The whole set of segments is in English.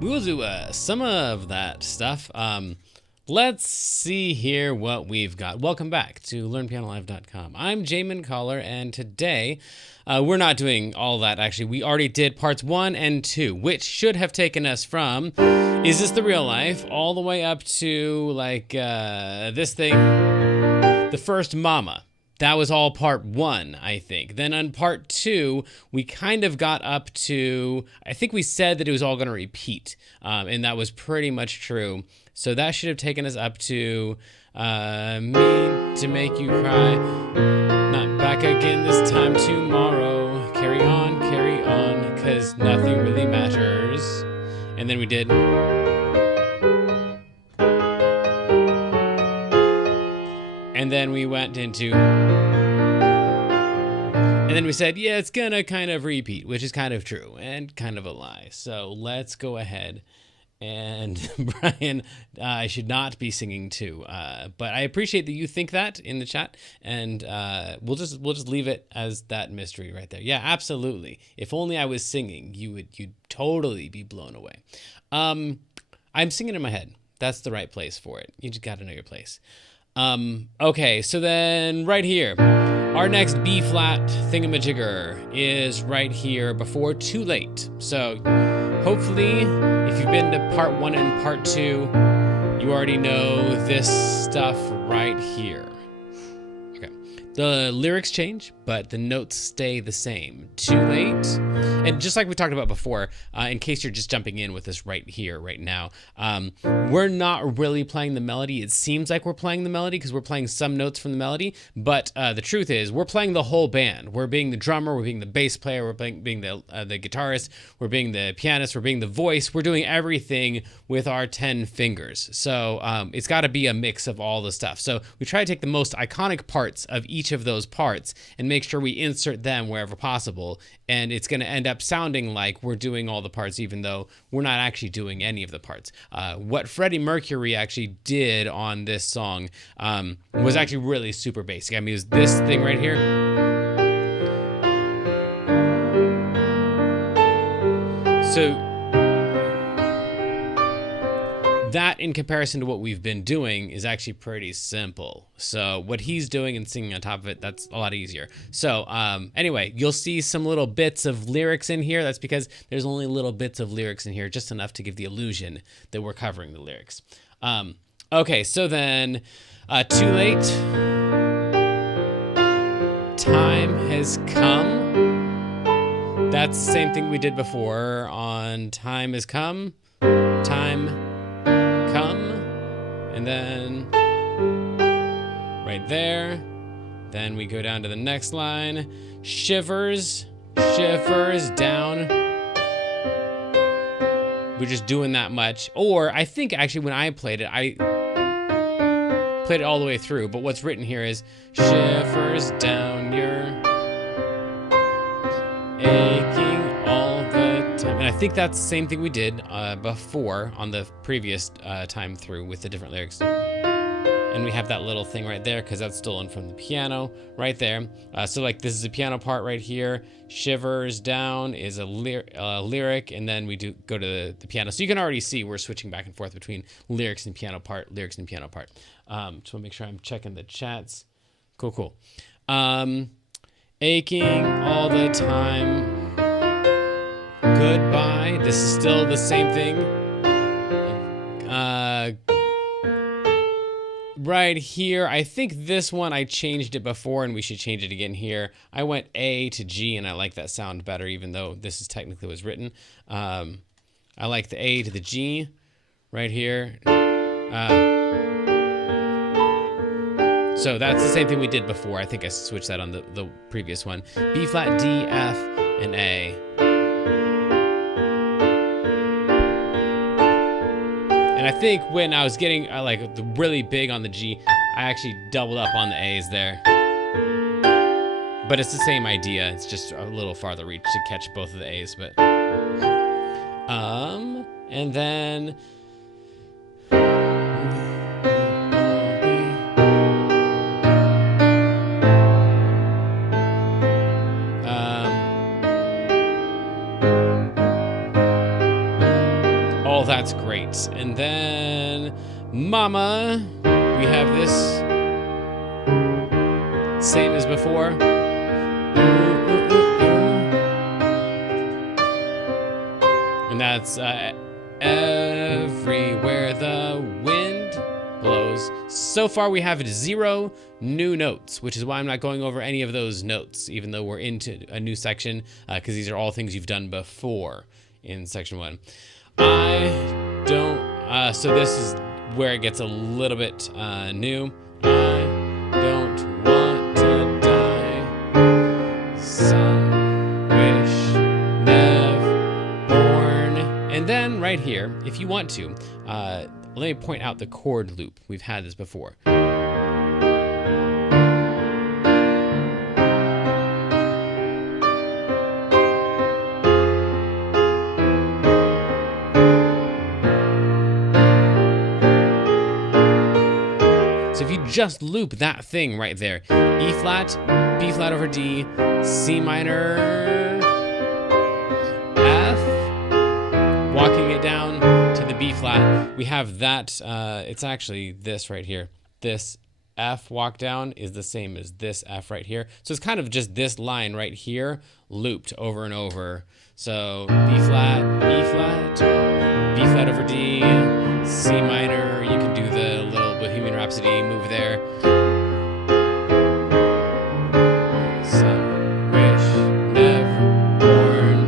We will do some of that stuff. Let's see here what we've got. Welcome back to LearnPianoLive.com. I'm Jamin Collar, and today we're not doing all that. Actually, we already did parts 1 and 2, which should have taken us from Is This the Real Life all the way up to like this thing, the first Mama. That was all part 1, I think. Then on part 2, we kind of got up to, I think we said that it was all going to repeat, and that was pretty much true. So that should have taken us up to me to make you cry, not back again this time tomorrow. Carry on, cause nothing really matters. And then we did. And then we went into, and then we said, yeah, it's gonna kind of repeat, which is kind of true and kind of a lie. So let's go ahead. And Brian, I should not be singing too, but I appreciate that you think that in the chat, and we'll just leave it as that mystery right there. Yeah, absolutely. If only I was singing, you'd totally be blown away. I'm singing in my head. That's the right place for it. You just got to know your place. Okay, so then right here, our next B flat thingamajigger is right here before Too Late. So hopefully, if you've been to part 1 and part 2, you already know this stuff right here. Okay, the lyrics change, but the notes stay the same. Too late. And just like we talked about before, in case you're just jumping in with us right here, right now, we're not really playing the melody. It seems like we're playing the melody because we're playing some notes from the melody, but the truth is we're playing the whole band. We're being the drummer, we're being the bass player, we're being the guitarist, we're being the pianist, we're being the voice. We're doing everything with our 10 fingers. So it's got to be a mix of all the stuff. So we try to take the most iconic parts of each of those parts and make sure we insert them wherever possible. And it's going to end up sounding like we're doing all the parts, even though we're not actually doing any of the parts. What Freddie Mercury actually did on this song was actually really super basic. I mean, it was this thing right here. So that, in comparison to what we've been doing, is actually pretty simple. So what he's doing and singing on top of it, that's a lot easier. So anyway, you'll see some little bits of lyrics in here. That's because there's only little bits of lyrics in here, just enough to give the illusion that we're covering the lyrics. Okay, so then Too Late. Time Has Come. That's the same thing we did before on Time Has Come. Time Come, and then right there, then we go down to the next line, shivers down. We're just doing that much. Or I think actually when I played it, I played it all the way through, but what's written here is shivers down your aching all the time. And I think that's the same thing we did before on the previous time through with the different lyrics. And we have that little thing right there because that's stolen from the piano right there. So like this is a piano part right here. Shivers down is a lyric, and then we do go to the piano. So you can already see we're switching back and forth between lyrics and piano part, lyrics and piano part. Just want to make sure I'm checking the chats. Cool. Aching all the time. Goodbye. This is still the same thing. Right here, I think this one I changed it before, and we should change it again here. I went A to G, and I like that sound better, even though this is technically was written. I like the A to the G right here. So that's the same thing we did before. I think I switched that on the previous one. B flat, D, F, and A. And I think when I was getting like really big on the G, I actually doubled up on the A's there. But it's the same idea. It's just a little farther reach to catch both of the A's. But and then all right, and then Mama, we have this same as before. And that's everywhere the wind blows. So far we have 0 new notes, which is why I'm not going over any of those notes, even though we're into a new section, because these are all things you've done before in section 1. I don't, so this is where it gets a little bit new. I don't want to die. Some wish never born. And then right here, if you want to, let me point out the chord loop. We've had this before. So if you just loop that thing right there, E flat, B flat over D, C minor, F, walking it down to the B flat, we have that, it's actually this right here. This F walk down is the same as this F right here. So it's kind of just this line right here looped over and over. So B flat, E flat, B flat over D, C minor, you can do the little Bohemian Rhapsody move there. Some wish never born.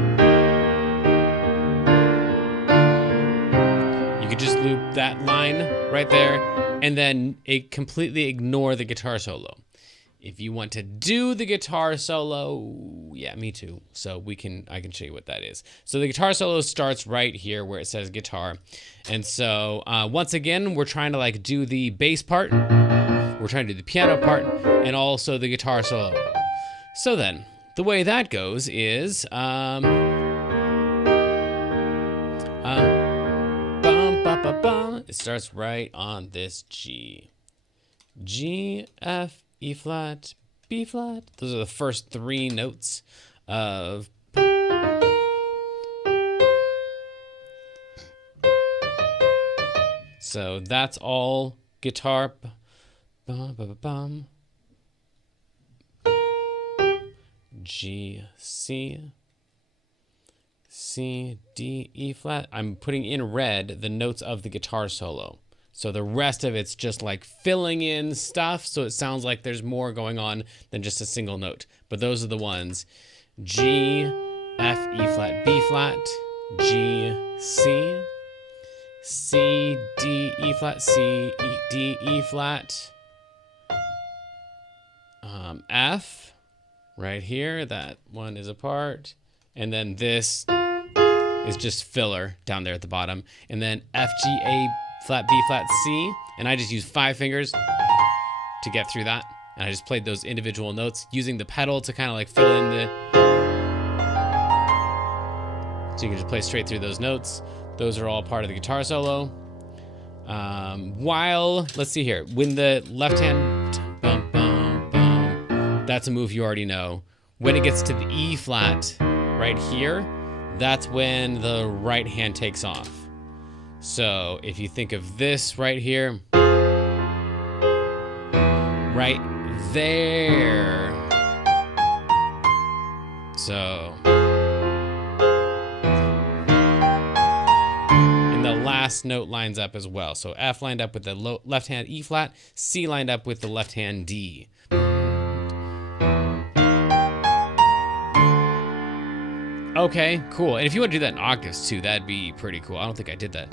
You could just loop that line right there and then completely ignore the guitar solo. If you want to do the guitar solo, yeah, me too. So I can show you what that is. So the guitar solo starts right here where it says guitar. And so once again, we're trying to like do the bass part. We're trying to do the piano part and also the guitar solo. So then the way that goes is, it starts right on this G. G, F, E flat, B flat. Those are the first 3 notes of. So that's all guitar. G, C, C, D, E flat. I'm putting in red the notes of the guitar solo. So the rest of it's just like filling in stuff, so it sounds like there's more going on than just a single note. But those are the ones: G, F, E flat, B flat, G, C, C, D, E flat, C, E, D, E flat, F, right here, that one is a part, and then this is just filler down there at the bottom, and then F, G, A, flat, B flat, C, and I just used 5 fingers to get through that. And I just played those individual notes using the pedal to kind of like fill in the. So you can just play straight through those notes. Those are all part of the guitar solo. While, let's see here, when the left hand, bum, bum, bum, that's a move you already know. When it gets to the E flat right here, that's when the right hand takes off. So if you think of this right here, right there. So, and the last note lines up as well. So F lined up with the left hand E flat, C lined up with the left hand D. Okay, cool. And if you want to do that in octaves too, that'd be pretty cool. I don't think I did that.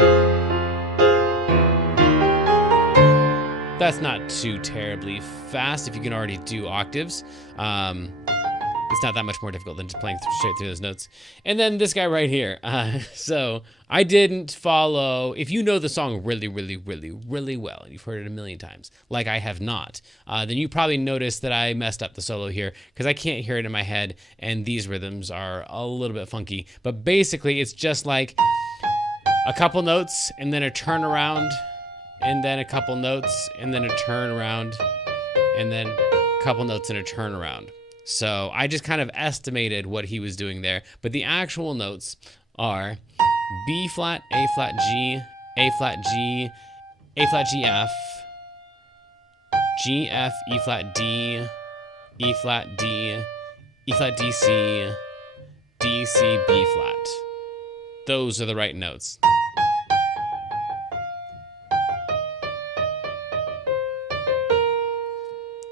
That's not too terribly fast if you can already do octaves. It's not that much more difficult than just playing straight through those notes. And then this guy right here. So I didn't follow, if you know the song really, really, really, really well, and you've heard it a million times, like I have not, then you probably noticed that I messed up the solo here because I can't hear it in my head, and these rhythms are a little bit funky. But basically, it's just like a couple notes, and then a turnaround, and then a couple notes, and then a turnaround, and then a couple notes and a turnaround. So I just kind of estimated what he was doing there. But the actual notes are B flat, A flat, G, A flat G, A flat G F, G F, E flat D, E flat D, E flat D C, D C B flat. Those are the right notes.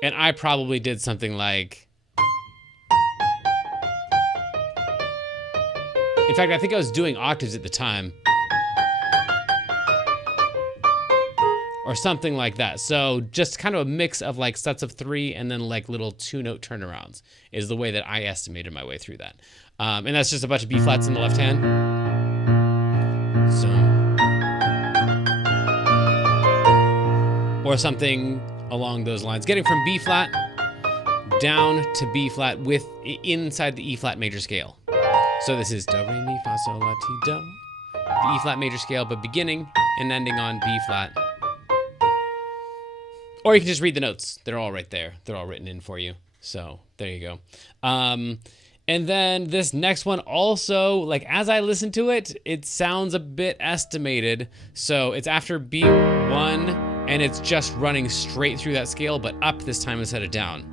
And I probably did something like, in fact, I think I was doing octaves at the time. Or something like that. So just kind of a mix of like sets of 3 and then like little 2-note turnarounds is the way that I estimated my way through that. And that's just a bunch of B flats in the left hand. So, or something along those lines. Getting from B flat down to B flat with inside the E flat major scale. So this is do, re, mi, fa, sol, la, ti, do. The E flat major scale, but beginning and ending on B flat. Or you can just read the notes. They're all right there. They're all written in for you. So there you go. And then this next one also, like as I listen to it, it sounds a bit estimated. So it's after B1 and it's just running straight through that scale, but up this time instead of down.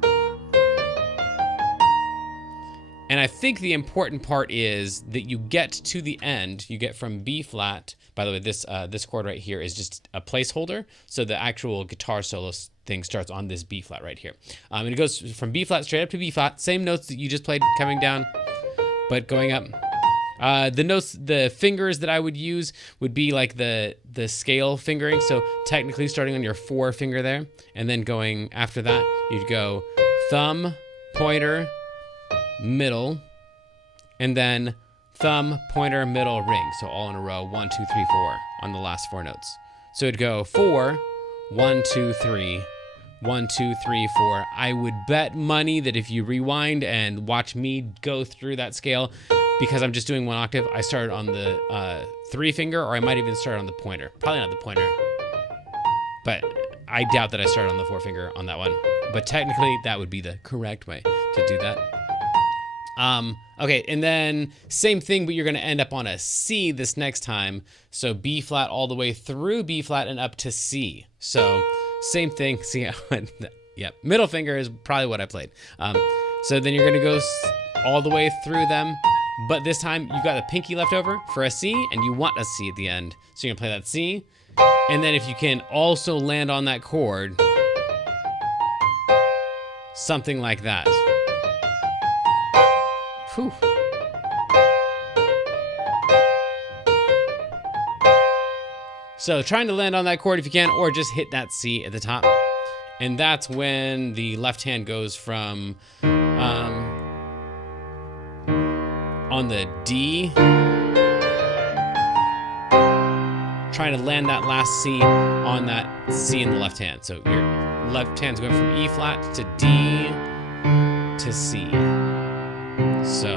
And I think the important part is that you get to the end, you get from B flat. By the way, this chord right here is just a placeholder. So the actual guitar solo thing starts on this B flat right here. And it goes from B flat straight up to B flat. Same notes that you just played coming down, but going up. The fingers that I would use would be like the scale fingering. So technically starting on your 4 finger there, and then going after that, you'd go thumb, pointer, middle, and then thumb, pointer, middle, ring. So all in a row, 1, 2, 3, 4 on the last 4 notes. So it'd go 4, 1, 2, 3, 1, 2, 3, 4. I would bet money that if you rewind and watch me go through that scale, because I'm just doing 1 octave, I started on the 3 finger, or I might even start on the pointer. Probably not the pointer, but I doubt that I started on the 4 finger on that one. But technically, that would be the correct way to do that. Okay, and then same thing, but you're going to end up on a C this next time. So B flat all the way through B flat and up to C. So same thing. See, yep, middle finger is probably what I played. So then you're going to go all the way through them, but this time you've got the pinky left over for a C, and you want a C at the end. So you're going to play that C, and then if you can also land on that chord, something like that. Whew. So trying to land on that chord if you can, or just hit that C at the top. And that's when the left hand goes from on the D, trying to land that last C on that C in the left hand. So your left hand's going from E flat to D to C. So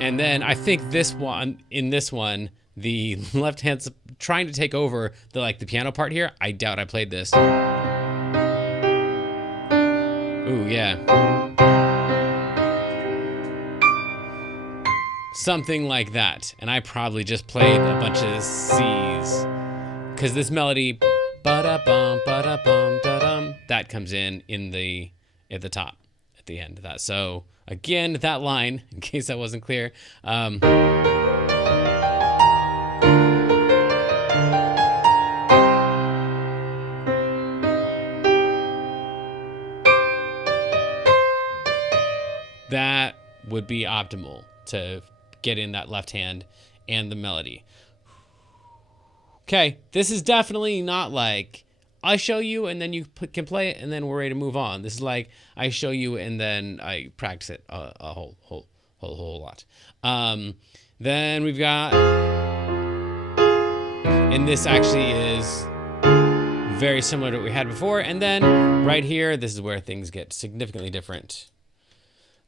and then I think in this one, the left hand's trying to take over the piano part here. I doubt I played this. Ooh, yeah. Something like that. And I probably just played a bunch of C's. Because this melody, ba-da-bum, ba-da-bum, da-dum, that comes in at the top, at the end of that. So again, that line, in case that wasn't clear, that would be optimal to get in that left hand and the melody. Okay, this is definitely not like I show you and then you can play it and then we're ready to move on. This is like I show you and then I practice it a whole lot. Then we've got, and this actually is very similar to what we had before. And then right here, this is where things get significantly different.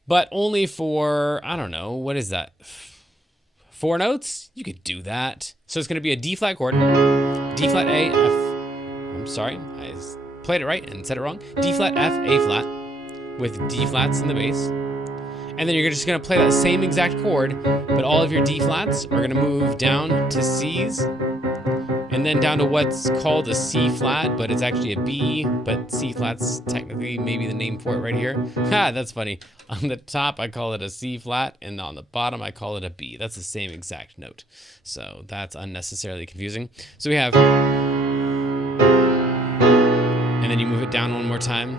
But only for, I don't know, what is that? 4 notes? You could do that. So it's going to be a D flat chord, D flat A, F. I'm sorry, I played it right and said it wrong. D flat F, A flat, with D flats in the bass. And then you're just gonna play that same exact chord, but all of your D flats are gonna move down to C's, and then down to what's called a C flat, but it's actually a B, but C flat's technically maybe the name for it right here. Ha, that's funny. On the top, I call it a C flat, and on the bottom, I call it a B. That's the same exact note. So that's unnecessarily confusing. So we have, and then you move it down one more time.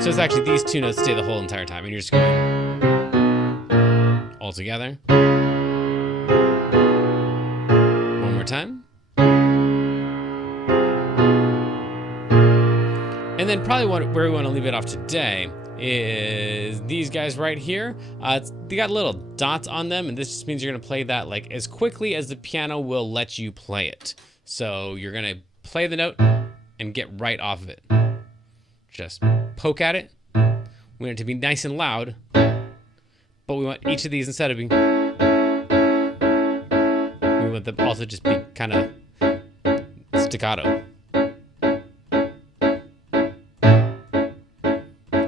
So it's actually these two notes stay the whole entire time, and you're just going all together. One more time. And then probably where we want to leave it off today is these guys right here. They got little dots on them, and this just means you're going to play that like as quickly as the piano will let you play it. So you're going to play the note and get right off of it. Just poke at it. We want it to be nice and loud, but we want each of these, instead of being, we want them also just be kind of staccato.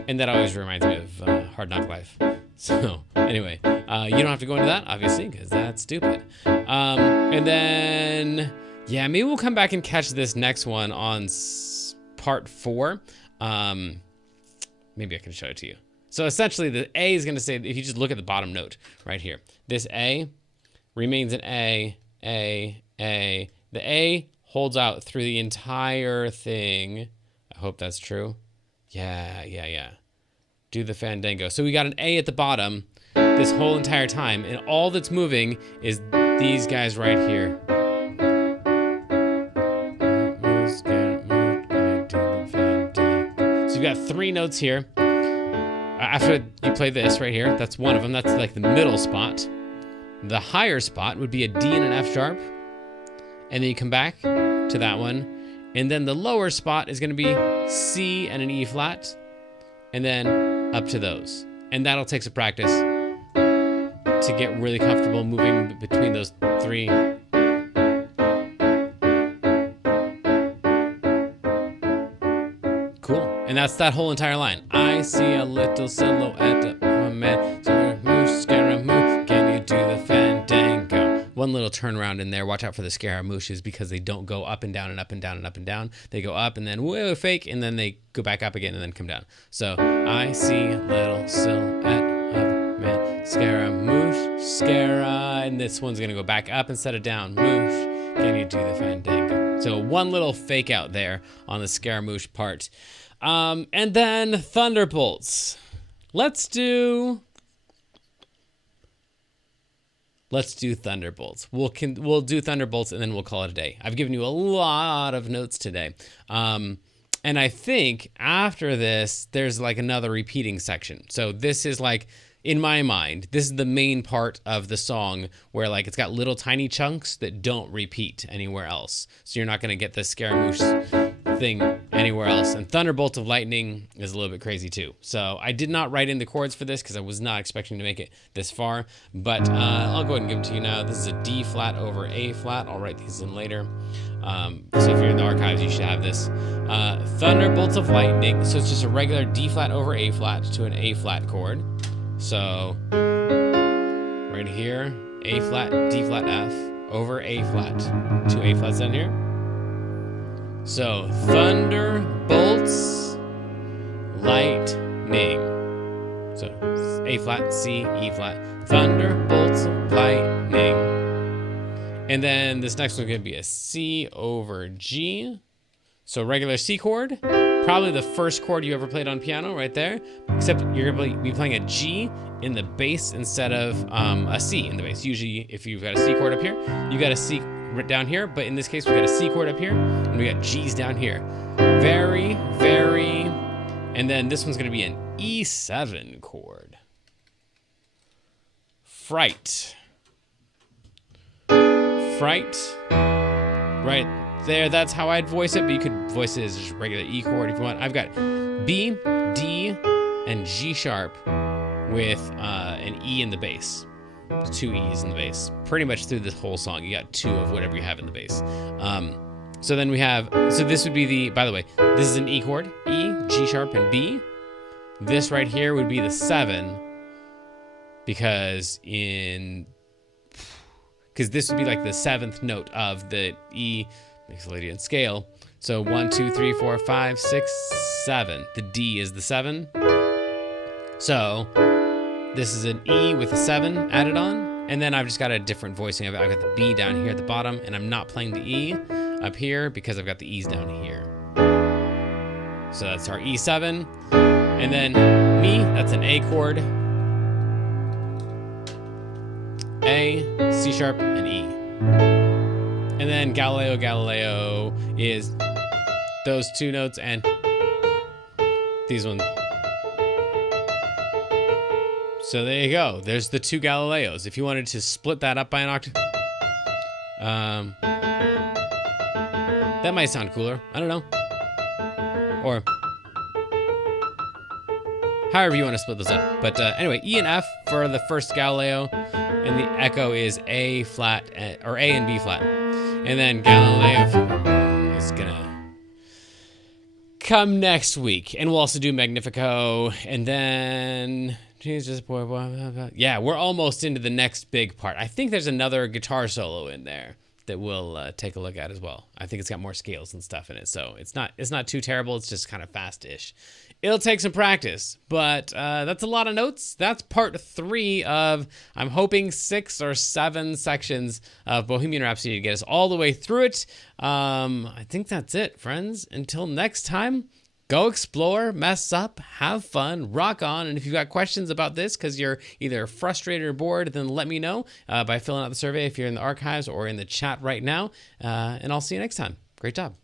And that always reminds me of Hard Knock Life. So anyway, you don't have to go into that, obviously, because that's stupid. And then, yeah, maybe we'll come back and catch this next one on part 4. Maybe I can show it to you. So essentially, the A is going to say, if you just look at the bottom note right here, this A remains an A. The A holds out through the entire thing. I hope that's true. Yeah. Do the fandango. So we got an A at the bottom this whole entire time, and all that's moving is these guys right here. So you've got 3 notes here. After you play this right here, that's one of them. That's like the middle spot. The higher spot would be a D and an F sharp. And then you come back to that one. And then the lower spot is going to be C and an E flat. And then up to those. And that'll take some practice to get really comfortable moving between those 3. Cool. And that's that whole entire line. I see a little silhouette of a man. Scaramouche, Scaramouche, can you do the fandango? One little turnaround in there. Watch out for the Scaramouches because they don't go up and down and up and down and up and down. They go up and then whoa, fake, and then they go back up again and then come down. So I see a little silhouette of a man. Scaramouche, Scara, and this one's gonna go back up instead of down. Moosh, can you do the fandango? So one little fake out there on the Scaramouche part. And then Thunderbolts. Let's do Thunderbolts. We'll do Thunderbolts and then we'll call it a day. I've given you a lot of notes today. And I think after this, there's like another repeating section. So this is like, in my mind, this is the main part of the song where like it's got little tiny chunks that don't repeat anywhere else. So you're not going to get the Scaramouche thing anywhere else. And Thunderbolt of Lightning is a little bit crazy too. So I did not write in the chords for this because I was not expecting to make it this far. But I'll go ahead and give them to you now. This is a D flat over A flat. I'll write these in later. So if you're in the archives, you should have this. Thunderbolts of Lightning. So it's just a regular D flat over A flat to an A flat chord. So right here, A flat, D flat, F over A flat. 2 A flats down here. So Thunderbolts, Lightning. So A flat, C, E flat. Thunderbolts of Lightning. And then this next one's going to be a C over G. So regular C chord, probably the first chord you ever played on piano right there, except you're going to be playing a G in the bass instead of a C in the bass. Usually if you've got a C chord up here, you got a C down here, but in this case we got a C chord up here and we got G's down here. Very, and then this one's going to be an E7 chord. Fright. Right there, that's how I'd voice it, but you could voice it as just regular E chord if you want. I've got B, D, and G sharp with an E in the bass. 2 E's in the bass. Pretty much through this whole song, you got 2 of whatever you have in the bass. So then we have, so this would be the, by the way, this is an E chord, E, G sharp, and B. This right here would be the 7 because this would be like the 7th note of the E Mixolydian scale. So 1, 2, 3, 4, 5, 6, 7. The D is the 7. So this is an E with a 7 added on. And then I've just got a different voicing of it. I've got the B down here at the bottom, and I'm not playing the E up here because I've got the E's down here. So that's our E7. And then Mi, that's an A chord. A, C sharp, and E. And then Galileo is those 2 notes and these ones. So there you go. There's the 2 Galileos. If you wanted to split that up by an octave, that might sound cooler. I don't know. Or however you want to split those up. But anyway, E and F for the first Galileo, and the echo is A flat, or A and B flat. And then Galileo is gonna come next week, and we'll also do Magnifico, and then Jesus boy, yeah, we're almost into the next big part. I think there's another guitar solo in there that we'll take a look at as well. I think it's got more scales and stuff in it, so it's not too terrible. It's just kind of fast-ish. It'll take some practice, but that's a lot of notes. That's part 3 of, I'm hoping, 6 or 7 sections of Bohemian Rhapsody to get us all the way through it. I think that's it, friends. Until next time, go explore, mess up, have fun, rock on. And if you've got questions about this because you're either frustrated or bored, then let me know by filling out the survey if you're in the archives or in the chat right now. And I'll see you next time. Great job.